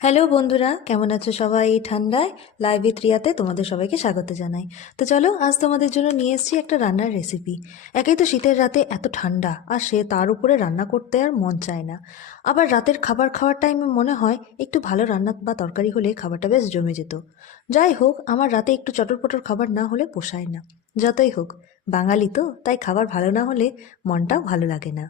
Hello বন্ধুরা, কেমন আছো সবাই? এই ঠান্ডায় লাইভ উইথ রিয়াতে তোমাদের সবাইকে স্বাগত জানাই। তো চলো, আজ তোমাদের জন্য নিয়ে এসেছি একটা রান্নার রেসিপি। একেই তো শীতের রাতে এত ঠান্ডা, আর সে তার উপরে রান্না করতে আর মন চায় না। আবার রাতের খাবার খাওয়ার টাইমে মনে হয় একটু ভালো রান্না বা তরকারি হলে খাবারটা বেশ জমে যেত। যাই হোক, আমার রাতে একটু চটরপটর খাবার না হলে পোষায় না। যতই হোক, বাঙালি তো, তাই খাবার ভালো না হলে মনটাও ভালো লাগে না।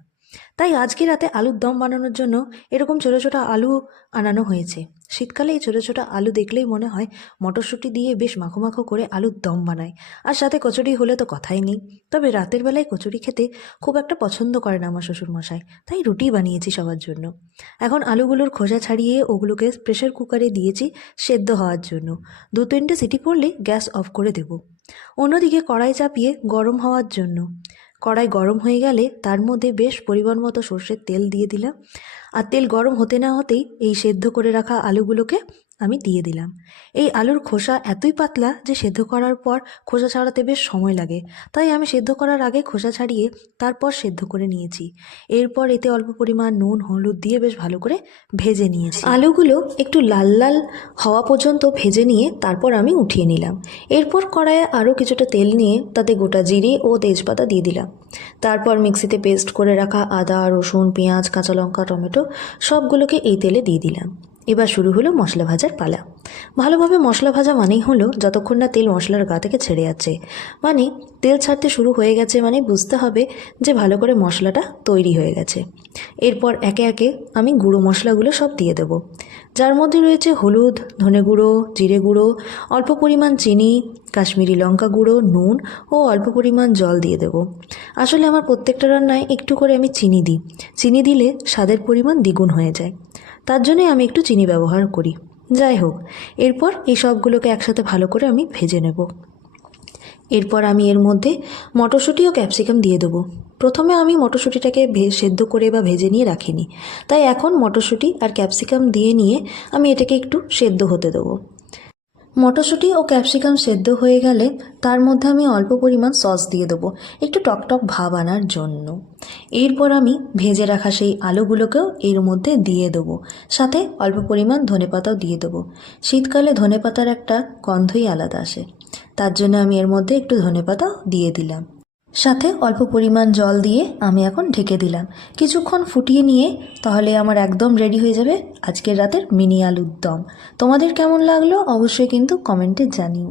তাই আজকে রাতে আলুর দম বানানোর জন্য এরকম ছোটো ছোটো আলু আনানো হয়েছে। শীতকালে এই ছোটো ছোটো আলু দেখলেই মনে হয় মটরশুঁটি দিয়ে বেশ মাখো মাখো করে আলুর দম বানায়। আর সাথে কচুরি হলে তো কথাই নেই। তবে রাতের বেলায় কচুরি খেতে খুব একটা পছন্দ করে না আমার শ্বশুরমশাই, তাই রুটি বানিয়েছি সবার জন্য। এখন আলুগুলোর খোসা ছাড়িয়ে ওগুলোকে প্রেশার কুকারে দিয়েছি সেদ্ধ হওয়ার জন্য। 2-3টে সিটি পড়লেই গ্যাস অফ করে দেব। অন্যদিকে কড়াই চাপিয়ে গরম হওয়ার জন্য, কড়াই গরম হয়ে গেলে তার মধ্যে বেশ পরিমাণ মতো সর্ষের তেল দিয়ে দিলাম। আর তেল গরম হতে না হতেই এই সেদ্ধ করে রাখা আলুগুলোকে আমি দিয়ে দিলাম। এই আলুর খোসা এতই পাতলা যে সেদ্ধ করার পর খোসা ছাড়াতে বেশ সময় লাগে, তাই আমি সেদ্ধ করার আগে খোসা ছাড়িয়ে তারপর সেদ্ধ করে নিয়েছি। এরপর এতে অল্প পরিমাণ নুন হলুদ দিয়ে বেশ ভালো করে ভেজে নিয়েছি। আলুগুলো একটু লাল লাল হওয়া পর্যন্ত ভেজে নিয়ে তারপর আমি উঠিয়ে নিলাম। এরপর কড়াইয়ে আরও কিছুটা তেল নিয়ে তাতে গোটা জিরে ও তেজপাতা দিয়ে দিলাম। তারপর মিক্সিতে পেস্ট করে রাখা আদা রসুন পেঁয়াজ কাঁচা লঙ্কা টমেটো সবগুলোকে এই তেলে দিয়ে দিলাম। এবার শুরু হলো মশলা ভাজার পালা। ভালোভাবে মশলা ভাজা মানেই হলো যতক্ষণ না তেল মশলার গা থেকে ছেড়ে যাচ্ছে, মানে তেল ছাড়তে শুরু হয়ে গেছে, মানে বুঝতে হবে যে ভালো করে মশলাটা তৈরি হয়ে গেছে। এরপর একে একে আমি গুঁড়ো মশলাগুলো সব দিয়ে দেবো, যার মধ্যে রয়েছে হলুদ, ধনে গুঁড়ো, জিরে গুঁড়ো, অল্প পরিমাণ চিনি, কাশ্মীরি লঙ্কা গুঁড়ো, নুন ও অল্প পরিমাণ জল দিয়ে দেবো। আসলে আমার প্রত্যেকটা রান্নায় একটু করে আমি চিনি দিই। চিনি দিলে স্বাদের পরিমাণ দ্বিগুণ হয়ে যায়, তার জন্যই আমি একটু চিনি ব্যবহার করি। যাই হোক, এরপর এই সবগুলোকে একসাথে ভালো করে আমি ভেজে নেব। এরপর আমি এর মধ্যে মটরশুঁটি ও ক্যাপসিকাম দিয়ে দেবো। প্রথমে আমি মটরশুঁটিটাকে সেদ্ধ করে বা ভেজে নিয়ে রাখিনি, তাই এখন মটরশুঁটি আর ক্যাপসিকাম দিয়ে নিয়ে আমি এটাকে একটু সেদ্ধ হতে দেবো। মটরশুঁটি ও ক্যাপসিকাম সেদ্ধ হয়ে গেলে তার মধ্যে আমি অল্প পরিমাণ সস দিয়ে দেবো, একটু টকটক ভাব আনার জন্য। এরপর আমি ভেজে রাখা সেই আলুগুলোকেও এর মধ্যে দিয়ে দেবো, সাথে অল্প পরিমাণ ধনেপাতাও দিয়ে দেবো। শীতকালে ধনেপাতার একটা গন্ধই আলাদা আসে, তার জন্য আমি এর মধ্যে একটু ধনেপাতাও দিয়ে দিলাম। সাথে অল্প পরিমাণ জল দিয়ে আমি এখন ঢেকে দিলাম। কিছুক্ষণ ফুটিয়ে নিয়ে তাহলে আমার একদম রেডি হয়ে যাবে আজকের রাতের মিনি আলুর দম। তোমাদের কেমন লাগলো অবশ্যই কিন্তু কমেন্টে জানিও।